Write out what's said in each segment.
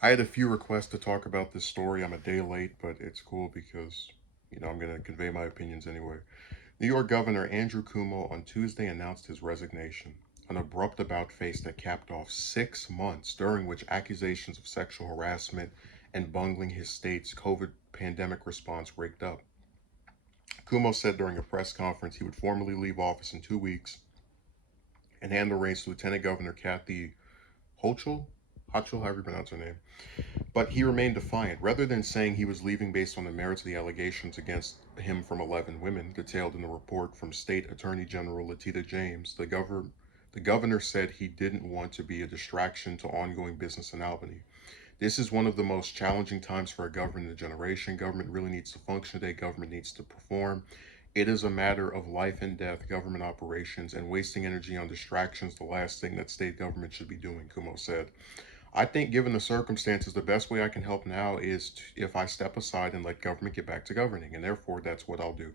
I had a few requests to talk about this story. I'm a day late, but it's cool because, I'm going to convey my opinions anyway. New York Governor Andrew Cuomo on Tuesday announced his resignation, an abrupt about face that capped off 6 months during which accusations of sexual harassment and bungling his state's COVID pandemic response raked up. Cuomo said during a press conference he would formally leave office in 2 weeks and hand the reins to Lieutenant Governor Kathy Hochul, however you pronounce her name. But he remained defiant. Rather than saying he was leaving based on the merits of the allegations against him from 11 women, detailed in the report from State Attorney General Letitia James, the governor said he didn't want to be a distraction to ongoing business in Albany. This is one of the most challenging times for a government in a generation. Government really needs to function today. Government needs to perform. It is a matter of life and death, government operations, and wasting energy on distractions, the last thing that state government should be doing, Cuomo said. I think, given the circumstances, the best way I can help now is if I step aside and let government get back to governing, and therefore that's what I'll do.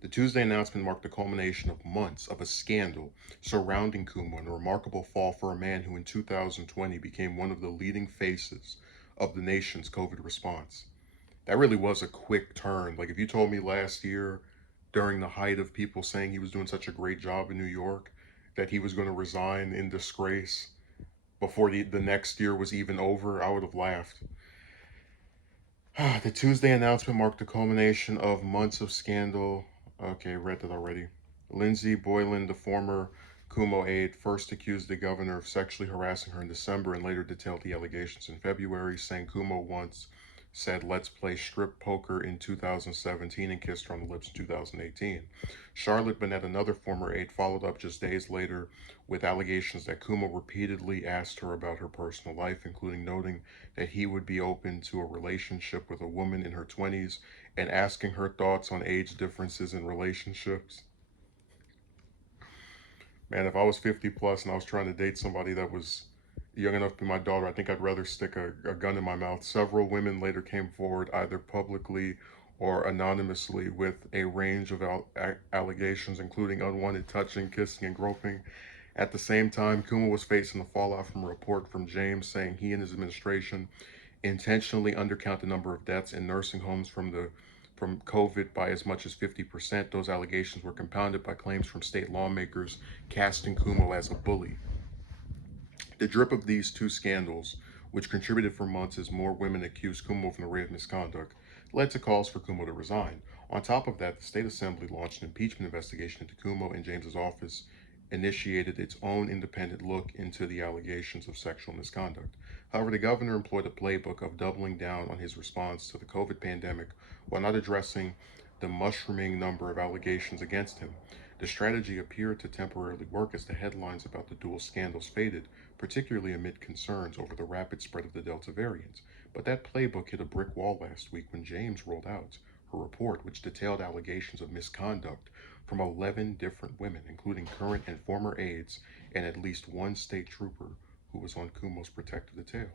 The Tuesday announcement marked the culmination of months of a scandal surrounding Cuomo and a remarkable fall for a man who in 2020 became one of the leading faces of the nation's COVID response. That really was a quick turn. Like, if you told me last year, during the height of people saying he was doing such a great job in New York, that he was going to resign in disgrace before the next year was even over, I would have laughed. The Tuesday announcement marked the culmination of months of scandal. Okay, read that already. Lindsey Boylan, the former Cuomo aide, first accused the governor of sexually harassing her in December and later detailed the allegations in February, saying Cuomo once said, "Let's play strip poker" in 2017 and kissed her on the lips in 2018. Charlotte Bennett, another former aide, followed up just days later with allegations that Cuomo repeatedly asked her about her personal life, including noting that he would be open to a relationship with a woman in her 20s and asking her thoughts on age differences in relationships. Man, if I was 50 plus and I was trying to date somebody that was young enough to be my daughter, I think I'd rather stick a gun in my mouth. Several women later came forward, either publicly or anonymously, with a range of allegations, including unwanted touching, kissing, and groping. At the same time, Kuma was facing the fallout from a report from James saying he and his administration intentionally undercount the number of deaths in nursing homes from COVID by as much as 50%. Those allegations were compounded by claims from state lawmakers casting Cuomo as a bully. The drip of these two scandals, which contributed for months as more women accused Cuomo of an array of misconduct, led to calls for Cuomo to resign. On top of that, the state assembly launched an impeachment investigation into Cuomo, and James's office initiated its own independent look into the allegations of sexual misconduct. However, the governor employed a playbook of doubling down on his response to the COVID pandemic while not addressing the mushrooming number of allegations against him. The strategy appeared to temporarily work as the headlines about the dual scandals faded, particularly amid concerns over the rapid spread of the Delta variant. But that playbook hit a brick wall last week when James rolled out her report, which detailed allegations of misconduct from 11 different women, including current and former aides, and at least one state trooper who was on Cuomo's protective detail.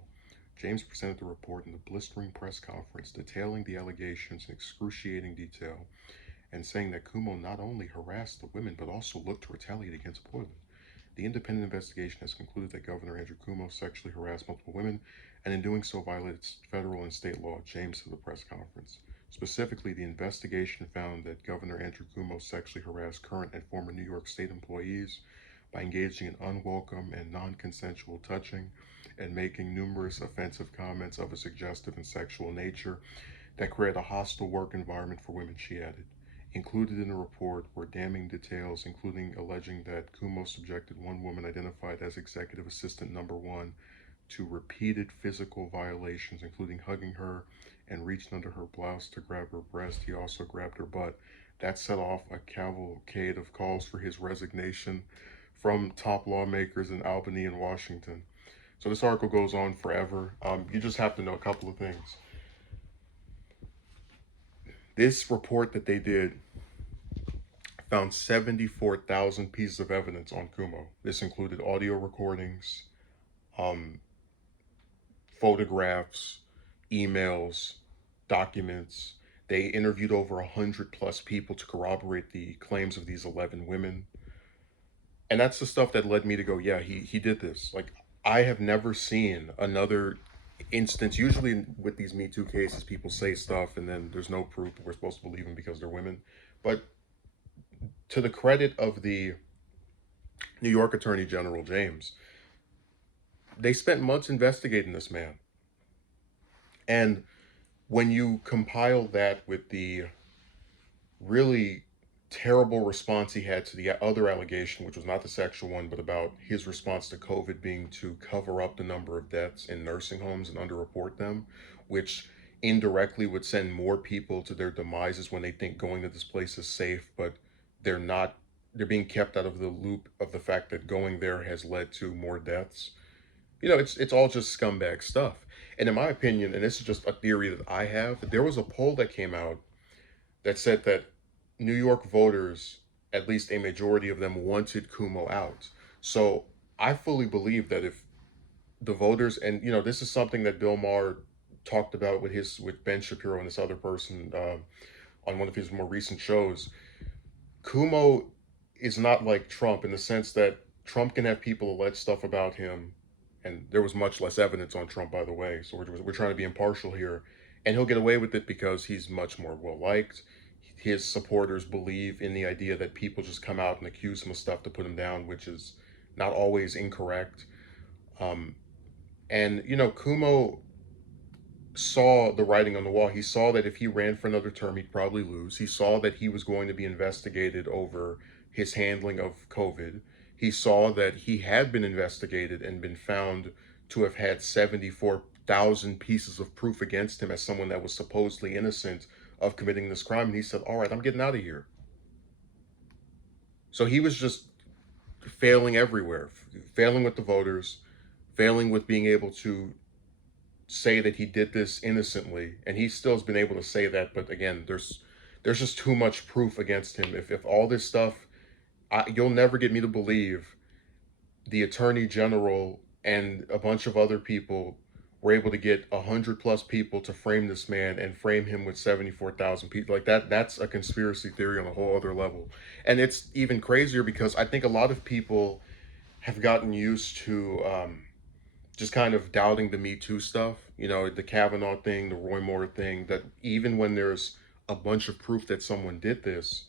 James presented the report in a blistering press conference, detailing the allegations in excruciating detail and saying that Cuomo not only harassed the women but also looked to retaliate against Boylan. The independent investigation has concluded that Governor Andrew Cuomo sexually harassed multiple women and in doing so violated federal and state law, James said at the press conference. Specifically, the investigation found that Governor Andrew Cuomo sexually harassed current and former New York State employees by engaging in unwelcome and non consensual touching and making numerous offensive comments of a suggestive and sexual nature that created a hostile work environment for women, she added. Included in the report were damning details, including alleging that Cuomo subjected one woman identified as Executive Assistant Number One to repeated physical violations, including hugging her and reaching under her blouse to grab her breast. He also grabbed her butt. That set off a cavalcade of calls for his resignation from top lawmakers in Albany and Washington. So this article goes on forever. You just have to know a couple of things. This report that they did found 74,000 pieces of evidence on Kumo. This included audio recordings, um, photographs, emails, documents. They interviewed over 100 plus people to corroborate the claims of these 11 women. And that's the stuff that led me to go, yeah, he did this. Like, I have never seen another instance. Usually with these Me Too cases, people say stuff and then there's no proof, but we're supposed to believe them because they're women. But to the credit of the New York Attorney General James, they spent months investigating this man. And when you compile that with the really terrible response he had to the other allegation, which was not the sexual one, but about his response to COVID being to cover up the number of deaths in nursing homes and underreport them, which indirectly would send more people to their demises when they think going to this place is safe, but they're not. They're being kept out of the loop of the fact that going there has led to more deaths. It's all just scumbag stuff. And in my opinion, and this is just a theory that I have, there was a poll that came out that said that New York voters, at least a majority of them, wanted Cuomo out. So I fully believe that if the voters, and this is something that Bill Maher talked about with Ben Shapiro and this other person on one of his more recent shows. Cuomo is not like Trump in the sense that Trump can have people allege stuff about him, and there was much less evidence on Trump, by the way. So we're trying to be impartial here, and he'll get away with it because he's much more well liked. His supporters believe in the idea that people just come out and accuse him of stuff to put him down, which is not always incorrect. Um, and Kumo saw the writing on the wall. He saw that if he ran for another term, he'd probably lose. He saw that he was going to be investigated over his handling of COVID. He saw that he had been investigated and been found to have had 74,000 pieces of proof against him as someone that was supposedly innocent of committing this crime. And he said, all right, I'm getting out of here. So he was just failing everywhere, failing with the voters, failing with being able to say that he did this innocently, and he still has been able to say that. But again, there's just too much proof against him. If all this stuff, you'll never get me to believe the attorney general and a bunch of other people were able to get 100+ people to frame this man and frame him with 74,000 people like that. That's a conspiracy theory on a whole other level. And it's even crazier because I think a lot of people have gotten used to just kind of doubting the Me Too stuff, the Kavanaugh thing, the Roy Moore thing, that even when there's a bunch of proof that someone did this,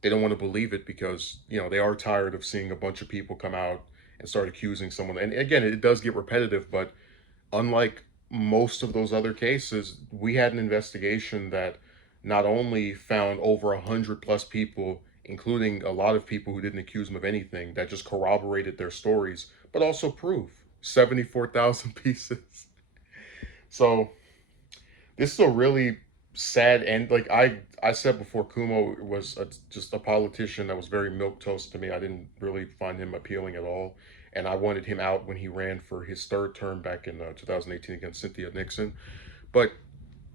they don't want to believe it because, they are tired of seeing a bunch of people come out and start accusing someone. And again, it does get repetitive, but unlike most of those other cases, we had an investigation that not only found over 100+ people, including a lot of people who didn't accuse them of anything, that just corroborated their stories, but also proof 74,000 pieces. So this is a really sad end. Like I said before, Kumo was just a politician that was very milquetoast to me. I didn't really find him appealing at all, and I wanted him out when he ran for his third term back in 2018 against Cynthia Nixon. But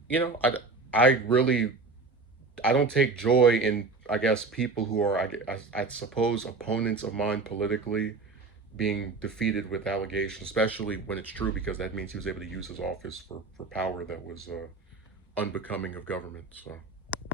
you know, I I really I don't take joy in, I guess, people who are I suppose opponents of mine politically being defeated with allegations, especially when it's true, because that means he was able to use his office for power that was unbecoming of government. So.